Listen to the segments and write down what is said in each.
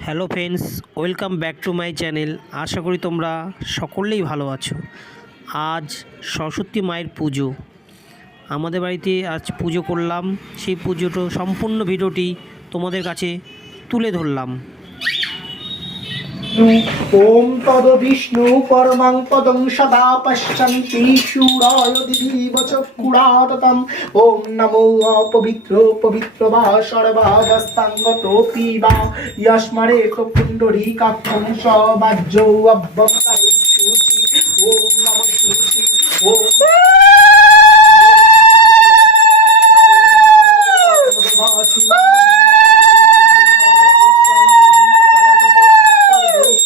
Hello friends, welcome back to my channel. আশা করি তোমরা সকলেই ভালো আছো। আজ সরস্বতী মায়ের পুজো, আমাদের বাড়িতে আজ পুজো করলাম। সেই পুজোটা সম্পূর্ণ ভিডিওটি তোমাদের কাছে তুলে ধরলাম। ওম তদ বিষ্ণু পরমাং পদং সদা পশ্যন্তি শূরায় দিদিব চক্ষুরাততম। ওম নমো অপবিত্র পবিত্র বা সর্বাবস্থাঙ্গতোপি বা যস্মরে পুণ্ডরীকাক্ষং সবাজ্যৌ অভ্যন্তরে শুচি। ওম নমঃ শুচি। ওম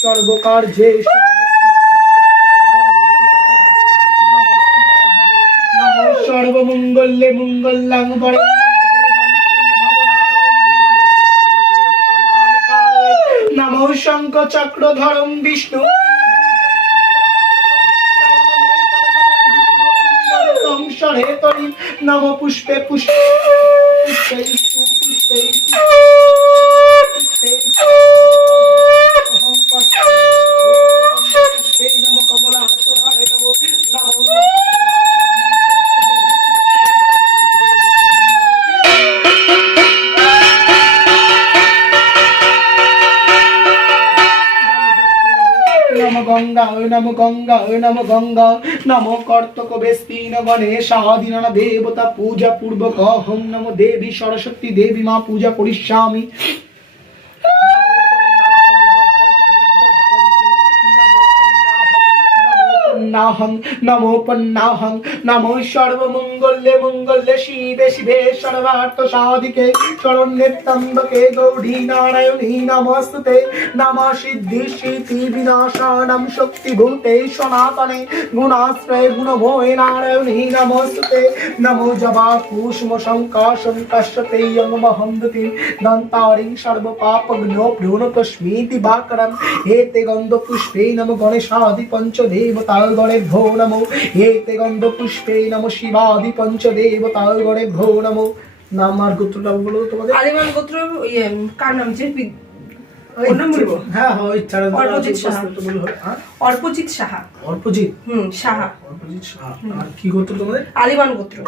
সর্বকার্যে সর্বমঙ্গলে মঙ্গলাং বরে নমো শঙ্খ চক্রধরম বিষ্ণু নম পুষ্পে পুষ্পে পুষ্পে পুষ্পে নম গঙ্গা নম গঙ্গা নম কর্তক বেস্তীন গণেশাদিন দেবতা পূজা পূর্বক হম নম দেবী সরস্বতী দেবী মা পূজা করিষ্যামি। নমো পন্নাহং নমো সর্বমঙ্গলে মঙ্গলে শিবে শিবে সর্বার্থ সাধিকে শরণ্যে ত্র্যম্বকে গৌরী নারায়ণী নমস্তুতে। নমঃ সিদ্ধি সিদ্ধি বিনাশানাং শক্তিভূতে সনাতনে গুণাশ্রয়ে গুণময়ে নারায়ণী নমস্তুতে। নমো জবা কুসুম শঙ্কাশং কশ্যতে যঙ্গমহন্দতি দন্তারিং সর্বপাপঘ্নো ভ্রূণতস্মিতি বাকরম। এতে গন্ধ পুষ্পে নমো গণেশাদি পঞ্চদেবতা গণেভ্যো নমো। এতে গন্ধ পুষ্পে নমো শিবাদি পঞ্চদেবতায় গণেভ্যো নমো। নাম আর গোত্রটা বলো তোমাদের। আলিমান গোত্র কার নাম যে ওর নাম বলবো? হ্যাঁ হ্যাঁ ইচ্ছারা অর্পজিৎ সাহা। অর্পজিৎ সাহা। অর্পজিৎ সাহা। অর্পজিৎ সাহা। আর কি গোত্র তোমাদের? আলিমান গোত্র।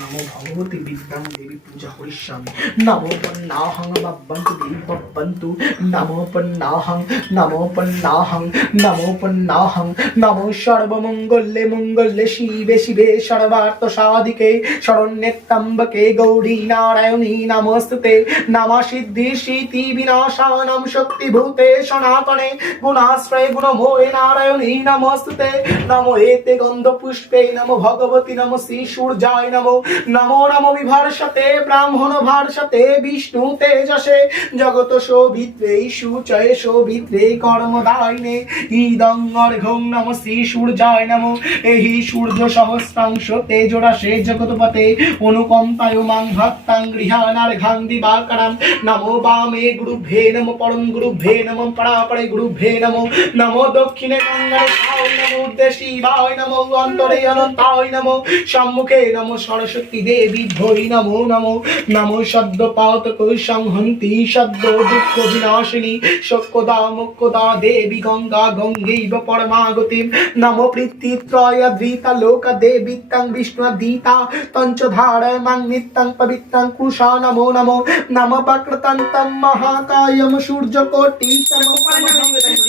নমো ভগবতী বিদ্যাং দেবী পূজা করিষ্যামি। নমো পন্নাহং বাব্বন্তু দেবী বাব্বন্তু। নমো পন্নাহং নমো পন্নাহং নমো পন্নাহং নমো সর্বমঙ্গলে মঙ্গলে শিবে শিবে সর্বার্থ সাধিকে শরণ্যে ত্র্যম্বকে গৌরী নারায়ণী নমস্তুতে। নমঃ সিদ্ধি সিদ্ধি বিনাশানাং শক্তিভূতে সনাতনে গুণাশ্রয়ে গুণময়ে নারায়ণী নমস্তুতে। নমো এতে গন্ধ পুষ্পে নমো ভগবতী নমো শ্রী সূর্যায় নমো। নমো নমো বিভার্ষতে ব্রাহ্মণ ভার্ষতে বিষ্ণু তেজসে জগত শোভিত্রে শুচয়ে শোভিত্রে কর্মদায়িনে ইদং অর্ঘং নমো শ্রী সূর্যায় নমো। এহি সূর্য সহস্রাংশ তেজরাশে জগৎপতে অনুকম্পায় মাং ভক্তাং গৃহানার্ঘাং দিবাকরম। নমো বামে গুরুভ্যে নমো পরম গুরুভ্যে নমো পরাপরে গুরুভ্যে নমো। নমো দক্ষিণে গঙ্গায় নমো উর্ধ্বে শিবায় নমো অন্তরে অনন্তায় নমো। সম্মুখে নমো সরস্বতী দেবী ভৈ নমো নমো। নমো সদ্য পাতক সংহন্তি সদ্য দুঃখ বিনাশিনী শক্যদা মুক্যদা দেবী গঙ্গা গঙ্গৈব পরমাগতিম। নমো পৃথিত্রয় ধৃতা লোক দেবী তং বিষ্ণু দীতা তঞ্চধারয় মাং নিত্যং পবিত্রং কুশা নমো নমো। নমো বক্রতন্ত্রং মহাকায়ম সূর্যকোটি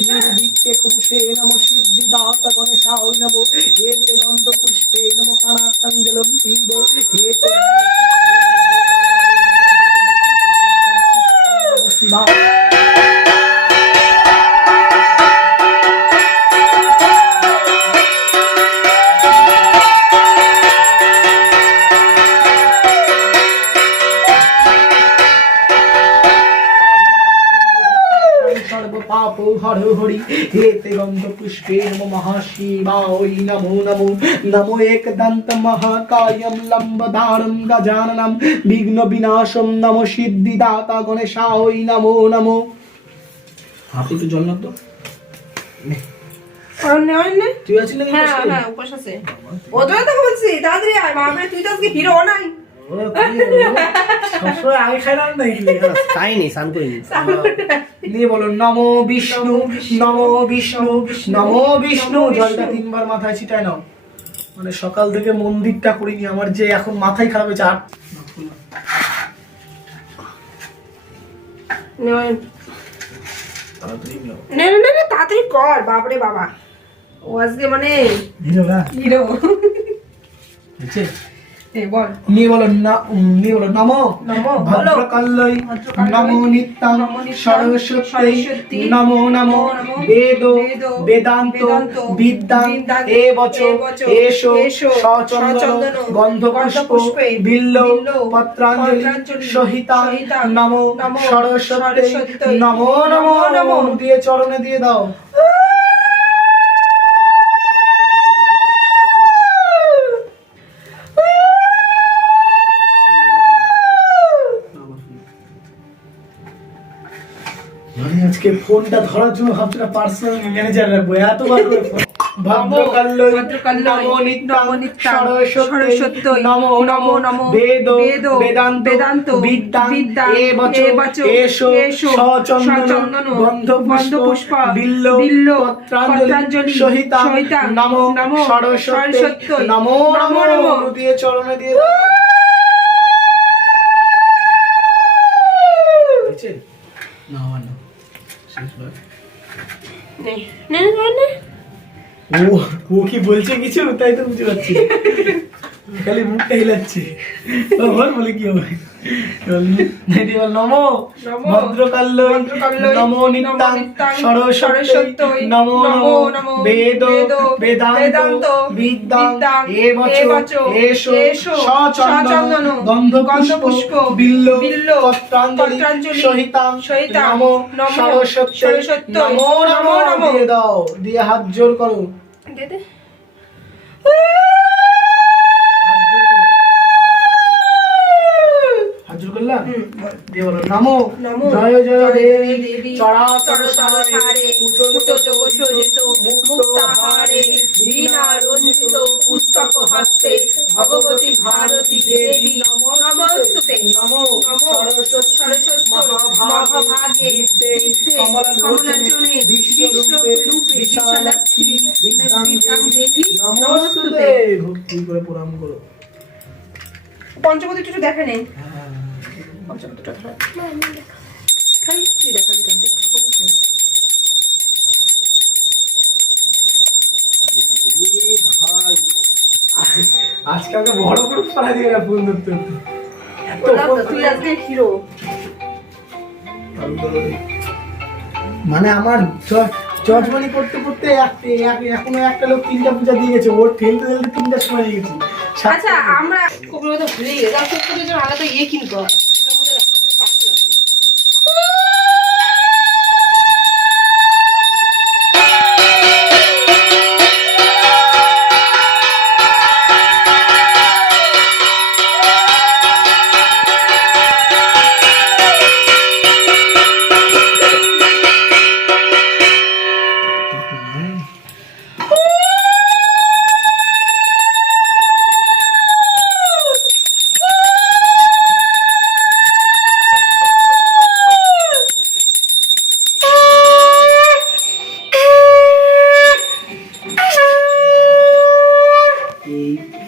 নির্বিঘ্নে কুরুষে নমো সিদ্ধিদাতা গণেশায় নমো। এতে গন্ধ পুষ্পে নমো পানার্থঞ্জলম পিব। এতে শিবা। সর্বপাপো হর হরি। এতে গন্ধ পুষ্পে নমো মহাশিবায় নমো নমো। নমো একদন্ত মহাকায়ম লম্বদারম গজাননম বিঘ্ন বিনাশম নমো সিদ্ধিদাতা গণেশায় নমো নমো। হাতে একটু জল লাগতো। তুই আছিস নাকি? হ্যাঁ হ্যাঁ উপাস আছে। ও তো বলছি তাড়াতাড়ি আয়, বাবা তুই তো আজকে হিরো নাই। ও কি সবসময় আগে খাইলাম নাকি? খাইনি, স্নান করিনি। নিয়ে বলো নমো বিষ্ণু নমো বিষ্ণু নমো বিষ্ণু। জলটা 3 বার মাথায় ছিটায় নাও। মানে সকাল থেকে মন্দিরটা করিনি, আমার যে এখন মাথায় খারাপ হয়েছে। আর তাড়াতাড়ি নাও। না না না না, তাড়াতাড়ি কর। বাপরে বাবা, ও আজকে মানে হিরো না হিরো। হয়েছে? বল। নিয়ে বলো নমো নমো, বলো। ভদ্রকাল্যই ভদ্রকাল্যই, নমো নিত্যং নমো নিত্যং, সরস্বত্যৈ সরস্বতী, নমো নমো নমো, বেদ বেদ, বেদান্ত বেদান্ত, বিদ্যাং বিদ্যাং, এবচ এবচ, এষো এষো, সচন্দন সচন্দন, গন্ধপুষ্প গন্ধপুষ্পে, বিল্ল বিল্ল, পত্রাঞ্জলি পত্রাঞ্জলি, সহিতাং সহিতাং, নমো নমো সরস্বত্যৈ সরস্বত্যৈ, নমো নমো নমো, নমো। দিয়ে চরণে দিয়ে দাও। মানে আজকে ফোনটা ধরার জন্য ভাবছি না পার্সোনাল ম্যানেজার রাখবো, এতবার করে ফোন। ভদ্রকাল্যই ভদ্রকাল্যই, নমো নিত্যং নমো নিত্যং, সরস্বত্যৈ সরস্বত্যৈ, নমো নমো নমো, বেদ বেদ, বেদান্ত বেদান্ত, বিদ্যাং বিদ্যাং, এবচ এবচ, এষো এষো, সচন্দন সচন্দন, গন্ধপুষ্প গন্ধপুষ্প, বিল্ল বিল্ল, পত্রাঞ্জলি পত্রাঞ্জলি, সহিতাং সহিতাং, নমো নমো সরস্বত্যৈ সরস্বত্যৈ, নমো নমো নমো নমো। দিয়ে চরণে দিয়ে দাও। হয়েছে? না আমার না শেষবার। নে নে নে নে। ও ও কি বলছে কিছু তাই তো বুঝতে পারছি না। খালি মুখটা হিলাচ্ছে। ও বল বলে কি হবে? নমো নমো ভদ্রকাল্যই ভদ্রকাল্যই, নমো নিত্যং নিত্যং, সরস্বত্যৈ সরস্বত্যৈ, নমো নমো নমো নমো, বেদ বেদ, বেদান্ত বেদান্ত, বিদ্যাং বিদ্যাং, এবচ এবচ, এষো এষো, সচন্দন সচন্দন, গন্ধপুষ্প বিল্ল বিল্ল, পত্রাঞ্জলি পত্রাঞ্জলি, সহিতাং সহিতাং, নমো নমো সরস্বত্যৈ সরস্বত্যৈ, নমো নমো নমো নমো। দিয়ে দাও, দিয়ে হাত জোর করো। দে দে। হাত জোর করো। হাত জোর করলাম? বল। দিয়ে বলো নমো নমো জয় জয় দেবী দেবী, চরাচর চরাচর সারে, কুচলিত কুচলিত মুক্তাহারে, বীণা রঞ্জিত পুস্তক হস্তে, ভগবতী ভারতী দেবী নমস্তুতে। নমো নমো সরস্বতী সরস্বতী মহাভাগে মহাভাগে, বিদ্যে বিদ্যে কমলালোচনে কমলালোচনে, বিশ্বরূপে বিশ্বরূপে বিশালাক্ষী বিদ্যাং বিদ্যাং দেবী নমস্তুতে। ভক্তি করে প্রণাম করো। পঞ্চবতীটা একটু দেখে নেই। পঞ্চবতীটা ধর। খাই তুই দেখাবি কেন? তুই ঠাকুর খাই। ভাই আজকে আমাকে বড় করে পাড়া দিয়ে না ফোন ধরতে। বললাম তো, তুই আজকে হিরো। মানে আমার জজমানি করতে করতে এখনো একটা লোক 3টা পূজা দিয়ে গেছে, ওর ঠেলতে ঠেলতে 3টার সময় হয়ে গেছি। আচ্ছা, আমরা কবির কথা ভুলে গেছি। আর সত্যি জন্য আলাদা ইয়ে কিনতে হয়। এটার মধ্যে হাতে পাক লাগবে।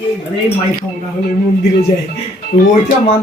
এই মানে মাই খাওয়া হলে মন্দিরে যায়, ওইটা মান